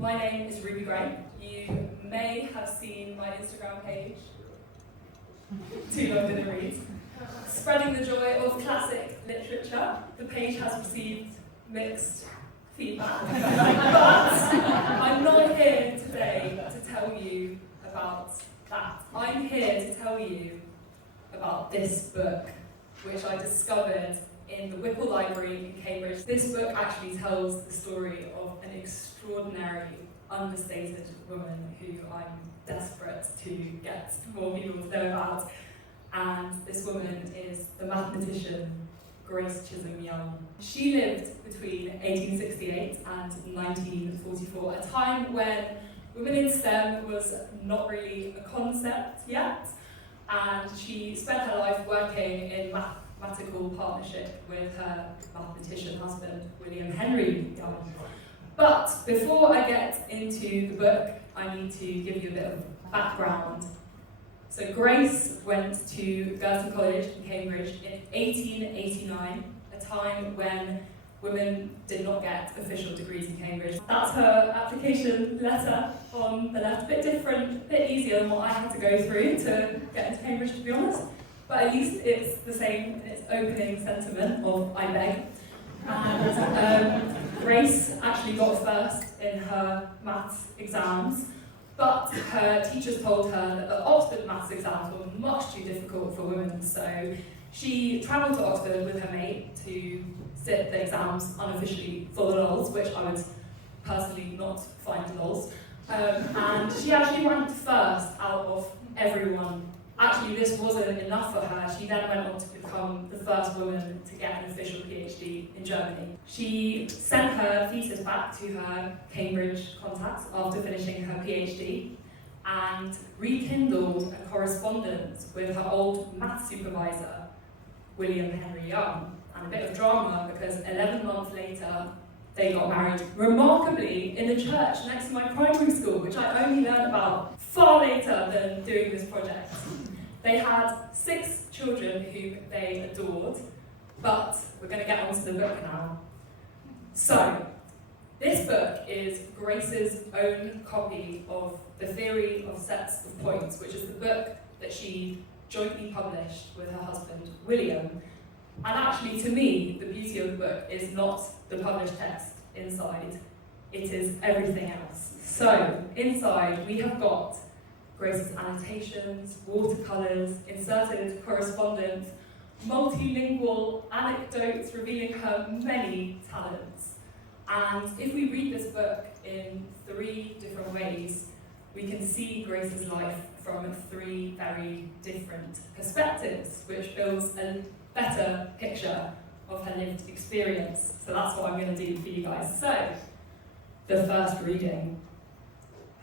My name is Ruby Gray. You may have seen my Instagram page, Too Long Didn't Read. Spreading the joy of classic literature. The page has received mixed feedback. But I'm not here today to tell you about that. I'm here to tell you about this book, which I discovered in the Whipple Library in Cambridge. This book actually tells the story of an extraordinary, understated woman who I'm desperate to get more people to know about. And this woman is the mathematician Grace Chisholm Young. She lived between 1868 and 1944, a time when women in STEM was not really a concept yet, and she spent her life working in mathematical partnership with her mathematician husband, William Henry Young. But before I get into the book, I need to give you a bit of background. So Grace went to Girton College in Cambridge in 1889, a time when women did not get official degrees in Cambridge. That's her application letter on the left, a bit different, a bit easier than what I had to go through to get into Cambridge, to be honest. But at least it's the same in its opening sentiment of I beg. And Grace actually got first in her maths exams, but her teachers told her that the Oxford maths exams were much too difficult for women, so she travelled to Oxford with her mate to sit the exams unofficially for the lols, which I would personally not find lols. And she actually ranked first out of everyone. Actually, this wasn't enough for her. She then went on to become the first woman to get an official PhD in Germany. She sent her thesis back to her Cambridge contacts after finishing her PhD and rekindled a correspondence with her old maths supervisor, William Henry Young. And a bit of drama because 11 months later, they got married, remarkably, in the church next to my primary school, which I only learned about far later than doing this project. They had 6 children who they adored, but we're going to get onto the book now. So, this book is Grace's own copy of The Theory of Sets of Points, which is the book that she jointly published with her husband, William. And actually, to me, the beauty of the book is not the published text inside, it is everything else. So, inside we have got Grace's annotations, watercolours, inserted correspondence, multilingual anecdotes revealing her many talents. And if we read this book in 3 different ways, we can see Grace's life from 3 very different perspectives, which builds a better picture of her lived experience. So that's what I'm going to do for you guys. So, the first reading.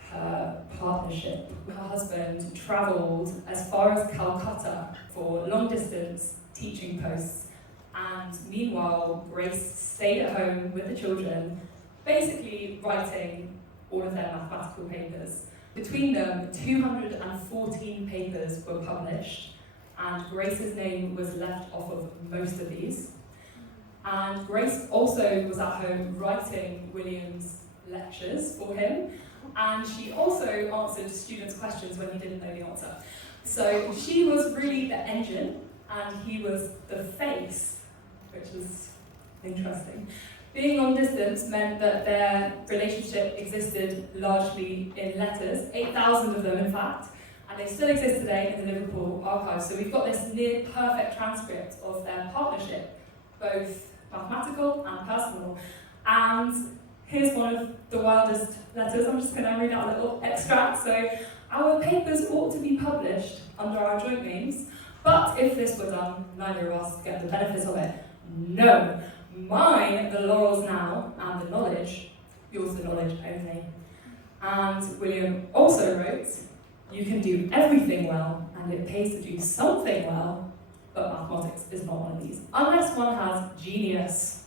Her partnership. Her husband travelled as far as Calcutta for long-distance teaching posts, and meanwhile Grace stayed at home with the children, basically writing all of their mathematical papers. Between them, 214 papers were published, and Grace's name was left off of most of these. And Grace also was at home writing William's lectures for him, and she also answered students' questions when he didn't know the answer. So she was really the engine, and he was the face, which was interesting. Being long distance meant that their relationship existed largely in letters, 8,000 of them in fact, and they still exist today in the Liverpool archives. So we've got this near perfect transcript of their partnership, both mathematical and personal. And here's one of the wildest letters. I'm just going to read out a little extract. So, our papers ought to be published under our joint names, but if this were done, neither of us get the benefits of it. No, mine the laurels now, and the knowledge, yours the knowledge only. And William also wrote, you can do everything well, and it pays to do something well, but mathematics is not one of these, unless one has genius.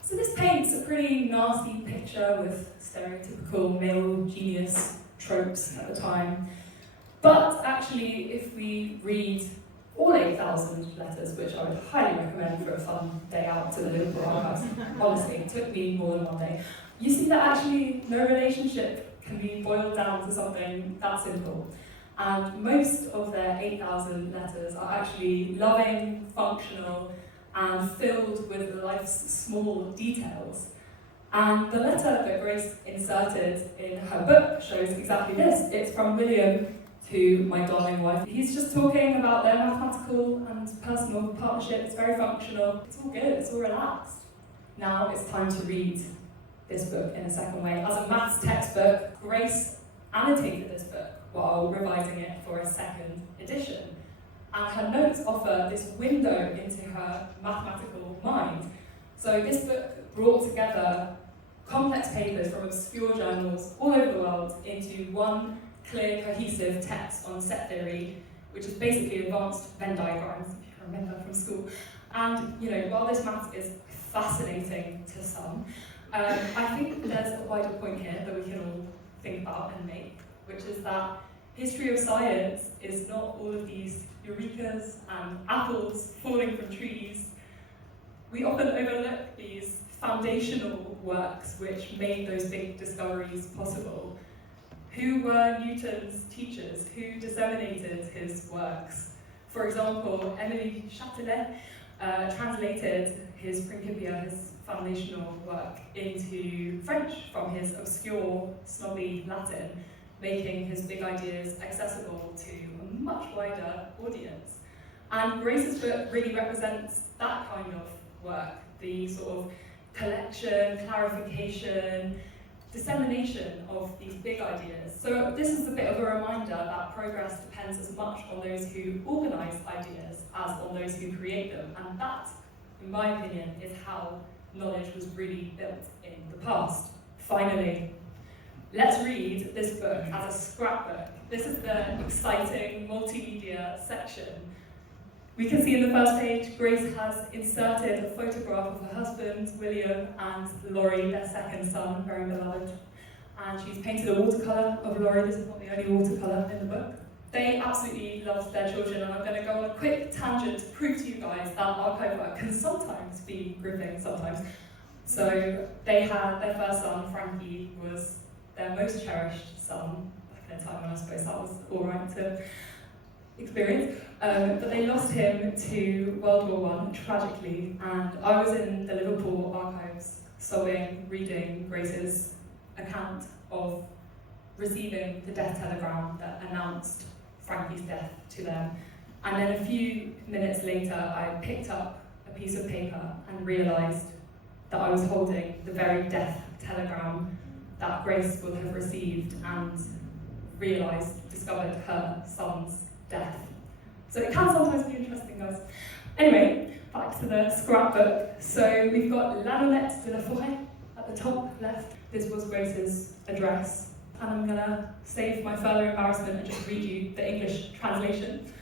So this paints a pretty nasty picture with stereotypical male genius tropes at the time. But actually, if we read all 8,000 letters, which I would highly recommend for a fun day out to the Liverpool archives. Honestly, it took me more than one day. You see that actually no relationship can be boiled down to something that simple. And most of their 8,000 letters are actually loving, functional, and filled with life's small details. And the letter that Grace inserted in her book shows exactly this. It's from William to my darling wife. He's just talking about their mathematical and personal partnership. It's very functional. It's all good, it's all relaxed. Now it's time to read this book in a second way. As a maths textbook, Grace annotated this book while revising it for a second edition. And her notes offer this window into her mathematical mind. So this book brought together complex papers from obscure journals all over the world into one clear, cohesive text on set theory, which is basically advanced Venn diagrams, if you remember from school. And while this math is fascinating to some, I think there's a wider point here that we can all think about and make, which is that history of science is not all of these eurekas and apples falling from trees. We often overlook these foundational works which made those big discoveries possible. Who were Newton's teachers? Who disseminated his works? For example, Émile Châtelet translated his Principia, his foundational work, into French from his obscure, snobby Latin, making his big ideas accessible to a much wider audience. And Grace's book really represents that kind of work, the sort of collection, clarification, dissemination of these big ideas. So this is a bit of a reminder that progress depends as much on those who organise ideas as on those who create them. And that, in my opinion, is how knowledge was really built in the past. Finally, let's read this book as a scrapbook. This is the exciting multimedia section. We can see in the first page, Grace has inserted a photograph of her husband, William, and Laurie, their second son, very beloved. And she's painted a watercolour of Laurie. This is not the only watercolour in the book. They absolutely loved their children, and I'm going to go on a quick tangent to prove to you guys that archive work can sometimes be gripping, sometimes. So they had their first son, Frankie, was their most cherished son. Back in a time when I suppose that was all right to experience. But they lost him to World War I, tragically, and I was in the Liverpool archives sobbing, reading Grace's account of receiving the death telegram that announced Frankie's death to them. And then a few minutes later, I picked up a piece of paper and realised that I was holding the very death telegram that Grace would have received, and discovered her son's death. So it can sometimes be interesting, guys. Anyway, back to the scrapbook. So we've got L'Adolette de la Forêt at the top left. This was Grace's address. And I'm gonna save my further embarrassment and just read you the English translation.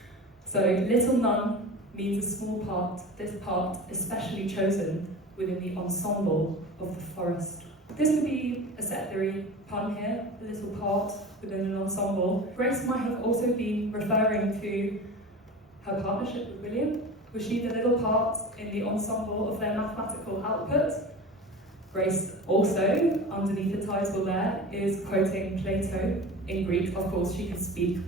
So, little nun means a small part, this part especially chosen within the ensemble of the forest. This would be a set theory pun here, a little part within an ensemble. Grace might have also been referring to her partnership with William. Was she the little part in the ensemble of their mathematical output? Grace also, underneath the title there, is quoting Plato in Greek. Of course, she can speak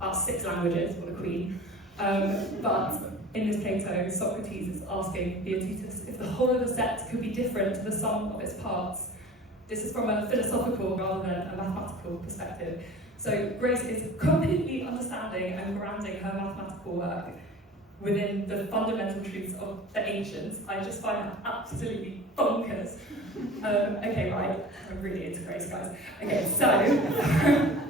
about 6 languages, what a queen. But in this Plato, Socrates is asking Theaetetus if the whole of the set could be different to the sum of its parts. This is from a philosophical rather than a mathematical perspective. So Grace is completely understanding and grounding her mathematical work within the fundamental truths of the ancients. I just find that absolutely bonkers. Okay, right, I'm really into Grace, guys. Okay, so,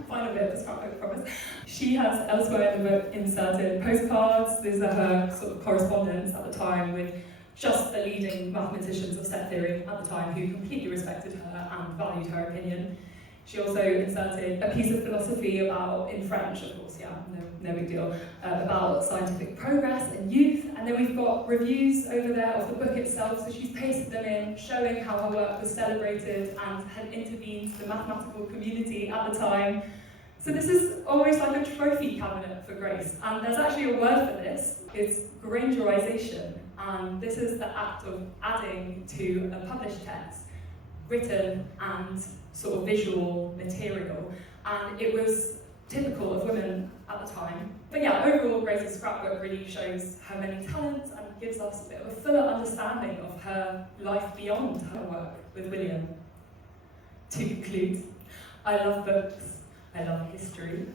final bit of the scrapbook, I promise. She has elsewhere in the book inserted postcards. These are her sort of correspondence at the time with just the leading mathematicians of set theory at the time who completely respected her and valued her opinion. She also inserted a piece of philosophy about, in French, of course, yeah, no big deal, about scientific progress and youth. And then we've got reviews over there of the book itself, so she's pasted them in, showing how her work was celebrated and had intervened the mathematical community at the time. So this is almost like a trophy cabinet for Grace, and there's actually a word for this. It's Grangerization, and this is the act of adding to a published text, written and sort of visual material, and it was typical of women at the time. But yeah, overall, Grace's scrapbook really shows her many talents and gives us a bit of a fuller understanding of her life beyond her work with William. To conclude, I love books, I love history,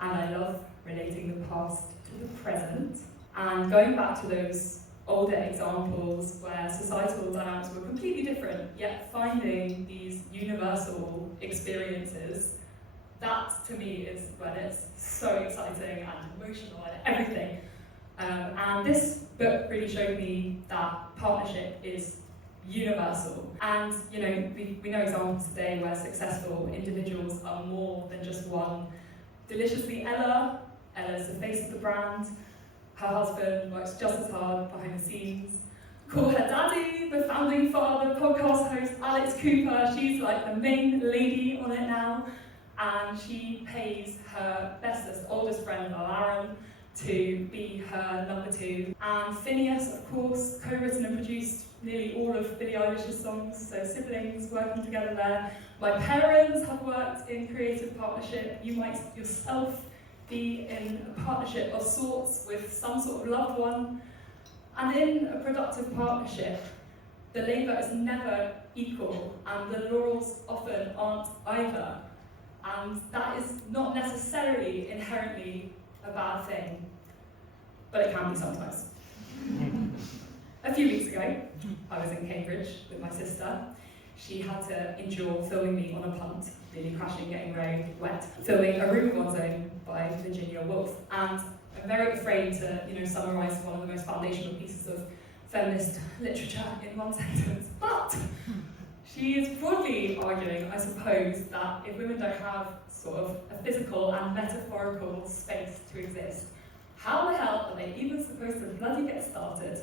and I love relating the past to the present, and going back to those older examples where societal dynamics were completely different, yet finding these universal experiences. That, to me, is when it's so exciting and emotional and everything. And this book really showed me that partnership is universal. And, you know, we know examples today where successful individuals are more than just one. Deliciously Ella's the face of the brand. Her husband works just as hard behind the scenes. Call her daddy, the founding father, podcast host Alex Cooper. She's like the main lady on it now. And she pays her bestest, oldest friend, Lauren, to be her number 2. And Phineas, of course, co-written and produced nearly all of Billie Eilish's songs, so siblings working together there. My parents have worked in creative partnership. You might yourself be in a partnership of sorts with some sort of loved one. And in a productive partnership, the labour is never equal, and the laurels often aren't either. And that is not necessarily inherently a bad thing, but it can be sometimes. A few weeks ago, I was in Cambridge with my sister. She had to endure filming me on a punt, nearly crashing, getting very wet, filming A Room of One's Own by Virginia Woolf. And I'm very afraid to, summarise one of the most foundational pieces of feminist literature in one sentence, but she is broadly arguing, I suppose, that if women don't have sort of a physical and metaphorical space to exist, how the hell are they even supposed to bloody get started?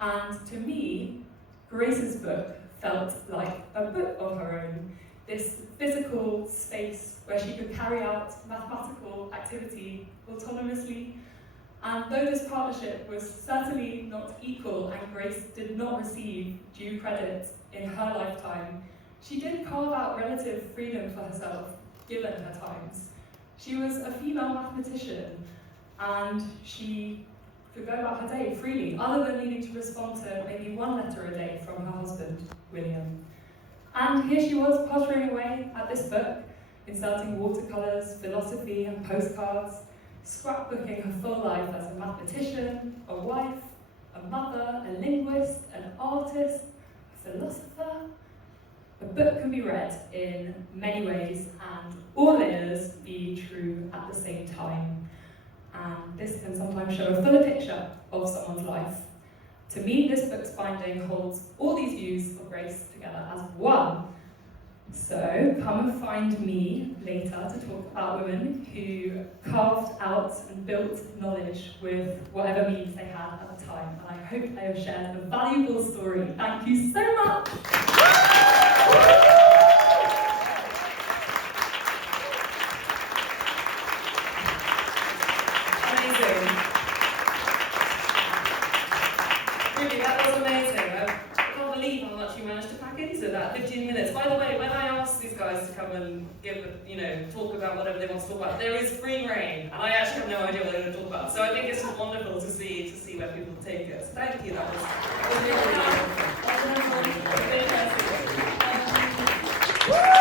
And to me, Grace's book felt like a book of her own, this physical space where she could carry out mathematical activity autonomously. And though this partnership was certainly not equal and Grace did not receive due credit in her lifetime, she did carve out relative freedom for herself, given her times. She was a female mathematician, and she could go about her day freely, other than needing to respond to maybe one letter a day from her husband, William. And here she was, pottering away at this book, inserting watercolours, philosophy and postcards, scrapbooking her full life as a mathematician, a wife, a mother, a linguist, an artist, a philosopher. A book can be read in many ways, and all layers be true at the same time. And this can sometimes show a fuller picture of someone's life. To me, this book's binding holds all these views of Grace together as one. So come and find me later to talk about women who carved out and built knowledge with whatever means they had at the time. And I hope I have shared a valuable story. Thank you so much. Amazing. Really, that was amazing. I can't believe how much you managed to pack into that 15 minutes. By the way, when I asked these guys to come and talk about whatever they want to talk about, there is free reign, and I actually have no idea what they're going to talk about. So I think it's wonderful to see where people take it. So thank you. That was really wonderful.